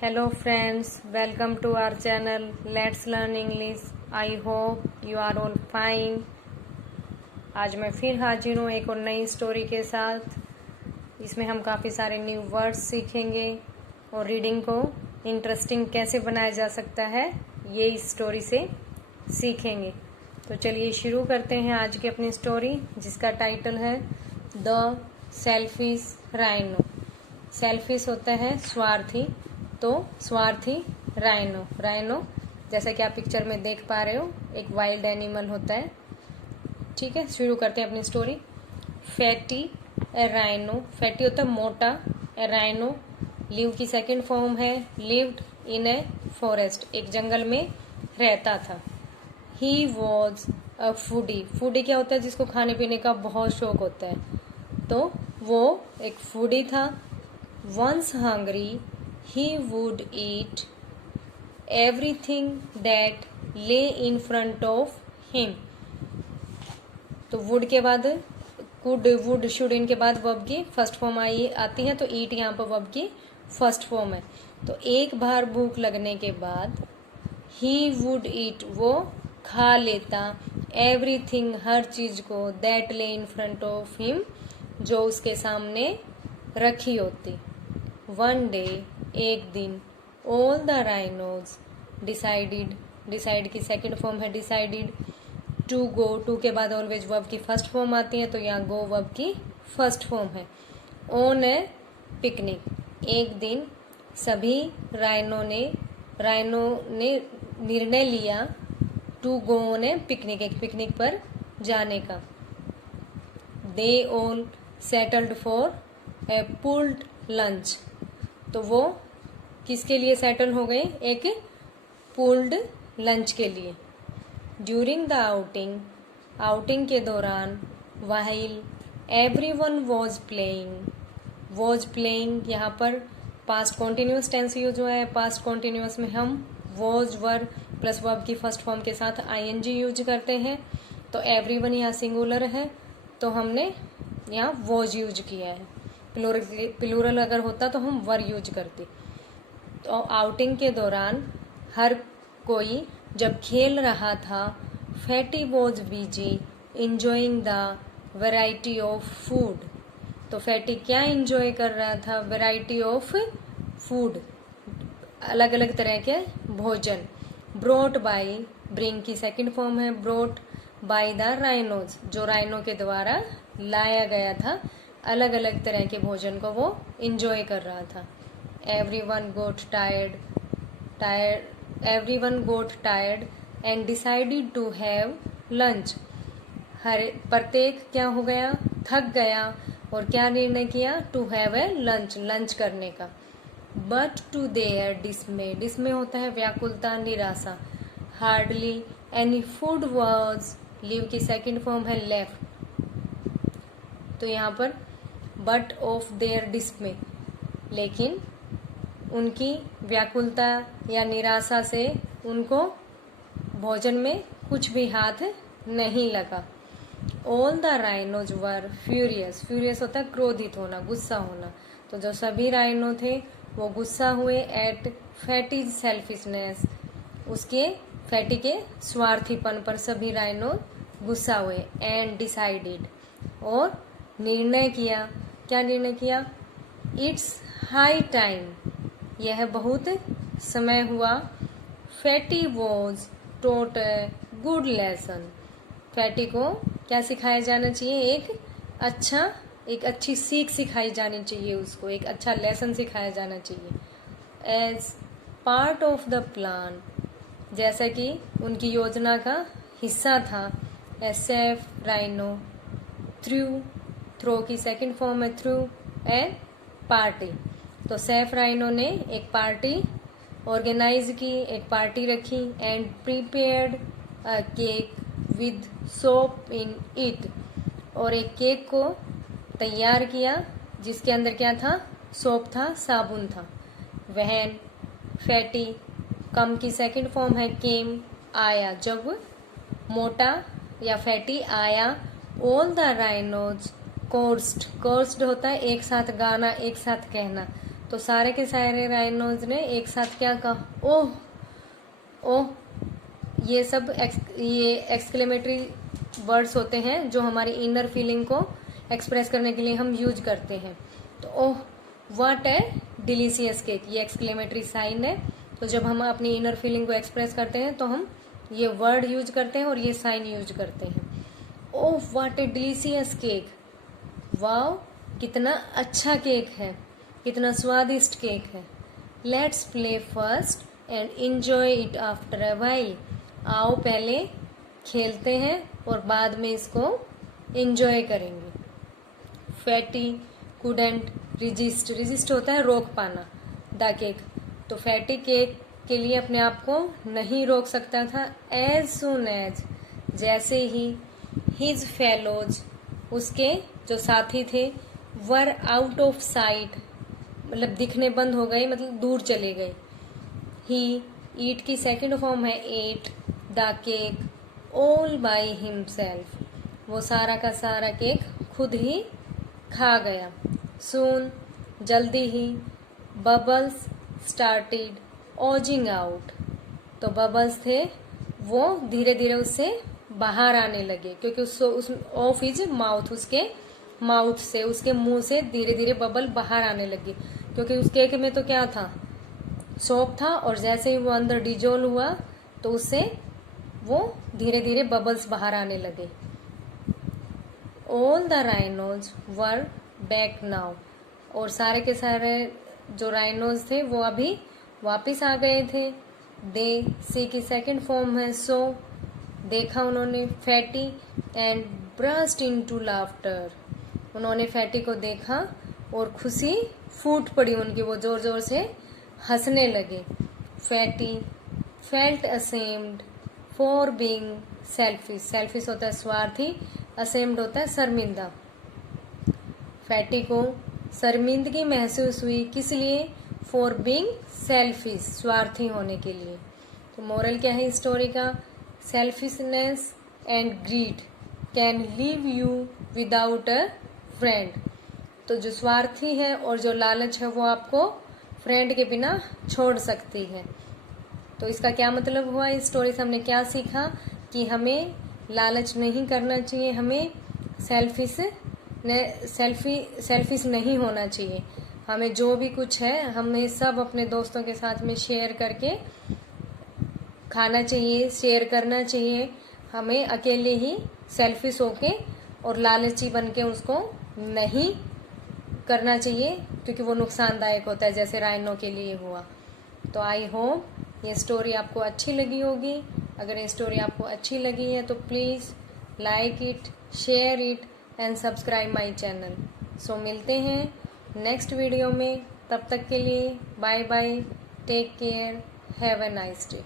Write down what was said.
Hello friends, welcome to our channel Let's Learn English. I hope you are all fine. आज मैं फिर हाजिर हूँ एक और नई स्टोरी के साथ। इसमें हम काफ़ी सारे न्यू वर्ड्स सीखेंगे और रीडिंग को इंटरेस्टिंग कैसे बनाया जा सकता है ये इस स्टोरी से सीखेंगे। तो चलिए शुरू करते हैं आज की अपनी स्टोरी, जिसका टाइटल है द सेल्फिश राइनो। सेल्फिश होता है स्वार्थी, तो स्वार्थी राइनो। राइनो जैसा कि आप पिक्चर में देख पा रहे हो एक वाइल्ड एनिमल होता है। ठीक है, शुरू करते हैं अपनी स्टोरी। फैटी ए राइनो। फैटी होता है मोटा, ए राइनो लिव की सेकंड फॉर्म है लिव्ड इन ए फॉरेस्ट, एक जंगल में रहता था। He was a foodie. Foodie क्या होता है? जिसको खाने पीने का बहुत शौक होता है, तो वो एक फूडी था। Once hungry he would eat everything that lay in front of him। तो would के बाद could, would, should इनके बाद वर्ब की फर्स्ट फॉर्म आती है, तो eat यहाँ पर वर्ब की फर्स्ट फॉर्म है। तो एक बार भूख लगने के बाद he would eat, वो खा लेता, everything, हर चीज को, that lay in front of him, जो उसके सामने रखी होती। One day, एक दिन, all the rhinos decided, decide की सेकेंड फॉर्म है डिसाइडेड, टू गो, टू के बाद ऑलवेज वर्ब की फर्स्ट फॉर्म आती है, तो यहाँ गो वर्ब की फर्स्ट फॉर्म है। ऑन ए पिकनिक, एक दिन सभी राइनो ने निर्णय लिया to go on a picnic, एक पिकनिक पर जाने का। They all settled for a pulled lunch, तो वो किसके लिए सेटल हो गए? एक पुल्ड लंच के लिए। ड्यूरिंग द आउटिंग के दौरान, वाइल एवरीवन वॉज प्लेइंग यहाँ पर पास्ट कॉन्टिन्यूस टेंस यूज हुआ है। पास्ट कॉन्टिन्यूस में हम वॉज, वर प्लस वर्ब की फर्स्ट फॉर्म के साथ आईएनजी यूज करते हैं। तो एवरीवन यहाँ सिंगुलर है, तो हमने यहाँ वॉज यूज किया है। प्लूरल अगर होता तो हम वर यूज करते। तो आउटिंग के दौरान हर कोई जब खेल रहा था, fatty was busy enjoying the variety of food. तो फैटी क्या इंजॉय कर रहा था? वेराइटी ऑफ फूड, अलग अलग तरह के भोजन। ब्रोट बाई, ब्रिंग की सेकंड फॉर्म है ब्रोट बाई द राइनोज, जो राइनो के द्वारा लाया गया था। अलग अलग तरह के भोजन को वो इंजॉय कर रहा था। Everyone got tired and decided to have lunch. हर प्रत्येक क्या हो गया? थक गया, और क्या निर्णय किया? टू हैव ए लंच करने का। बट टू देयर डिस्मे होता है व्याकुलता, निराशा। Hardly any food was, live की सेकंड फॉर्म है लेफ्ट, तो यहाँ पर बट ऑफ देयर डिस्मे, लेकिन उनकी व्याकुलता या निराशा से उनको भोजन में कुछ भी हाथ नहीं लगा। All the rhinos were furious होता है क्रोधित होना, गुस्सा होना। तो जो सभी राइनो थे वो गुस्सा हुए एट फैटीज सेल्फिशनेस, उसके फैटी के स्वार्थीपन पर सभी राइनो गुस्सा हुए। एंड डिसाइडेड, और निर्णय किया। क्या निर्णय किया? इट्स हाई टाइम, यह बहुत समय हुआ। Fatty was taught a good lesson, Fatty को क्या सिखाया जाना चाहिए? एक अच्छी सीख सिखाई जानी चाहिए, उसको एक अच्छा लेसन सिखाया जाना चाहिए। As part of the plan, जैसा कि उनकी योजना का हिस्सा था। ए सेफ राइनो थ्रो की सेकंड फॉर्म है थ्रू ए पार्टी, तो सेफ राइनो ने एक पार्टी ऑर्गेनाइज की, एक पार्टी रखी। And prepared a cake with soap in it, और एक केक को तैयार किया जिसके अंदर क्या था? सोप था, साबुन था। वहन फैटी, कम की सेकंड फॉर्म है केम, आया, जब मोटा या फैटी आया। ऑल द राइनोज कोर्स्ड होता है एक साथ गाना, एक साथ कहना, तो सारे के सारे राइनोज ने एक साथ क्या कहा, ओह ओह। ये सब ये एक्सक्लेमेटरी वर्ड्स होते हैं जो हमारी इनर फीलिंग को एक्सप्रेस करने के लिए हम यूज करते हैं। तो oh what A delicious cake, ये एक्सक्लेमेटरी साइन है। तो जब हम अपनी इनर फीलिंग को एक्सप्रेस करते हैं तो हम ये वर्ड यूज करते हैं और ये साइन यूज करते हैं। Oh what A delicious cake, wow कितना अच्छा केक है, कितना स्वादिष्ट केक है। Let's play first and enjoy it after a while, आओ पहले खेलते हैं और बाद में इसको एंजॉय करेंगे। फैटी कुडंट रिजिस्ट, रिजिस्ट होता है रोक पाना, द केक। तो फैटी केक के लिए अपने आप को नहीं रोक सकता था। एज सुन एज, जैसे ही हिज फेलोज, उसके जो साथी थे, वर आउट ऑफ साइट, मतलब दिखने बंद हो गए, मतलब दूर चले गए। ही, ईट की सेकंड फॉर्म है at the cake all by himself, वो सारा का सारा केक खुद ही खा गया। सून, जल्दी ही, बबल्स स्टार्टेड ओजिंग आउट, तो बबल्स थे वो धीरे धीरे उससे बाहर आने लगे, क्योंकि उस ऑफ हिज माउथ, उसके माउथ से, उसके मुंह से धीरे धीरे बबल बाहर आने लगे। क्योंकि उस केक में तो क्या था, सोप था, और जैसे ही वो अंदर डिजोल्व हुआ तो उससे वो धीरे धीरे बबल्स बाहर आने लगे। All the rhinos were back now, और सारे के सारे जो राइनोज थे वो अभी वापिस आ गए थे। दे, सी की सेकंड फॉर्म है सो, देखा उन्होंने। Fatty and burst into laughter, उन्होंने फैटी को देखा और खुशी फूट पड़ी उनकी, वो जोर जोर से हंसने लगे। Fatty felt ashamed for being selfish, selfish होता है स्वार्थी, असेम्ड होता है शर्मिंदा। फैटी को शर्मिंदगी महसूस हुई, किस लिए, फॉर बीइंग सेल्फिश, स्वार्थी होने के लिए। तो मोरल क्या है स्टोरी का, selfishness and greed can leave you without a friend, तो जो स्वार्थी है और जो लालच है वो आपको फ्रेंड के बिना छोड़ सकती है। तो इसका क्या मतलब हुआ, इस स्टोरी से हमने क्या सीखा कि हमें लालच नहीं करना चाहिए, हमें सेल्फिश नहीं होना चाहिए। हमें जो भी कुछ है हमें सब अपने दोस्तों के साथ में शेयर करके खाना चाहिए, शेयर करना चाहिए। हमें अकेले ही सेल्फिश होके और लालची बन के उसको नहीं करना चाहिए, क्योंकि वो नुकसानदायक होता है, जैसे राइनो के लिए हुआ। तो आई होप ये स्टोरी आपको अच्छी लगी होगी। अगर ये स्टोरी आपको अच्छी लगी है तो please like it, share it and subscribe my channel. So मिलते हैं नेक्स्ट वीडियो में, तब तक के लिए bye bye, take care, have a nice day.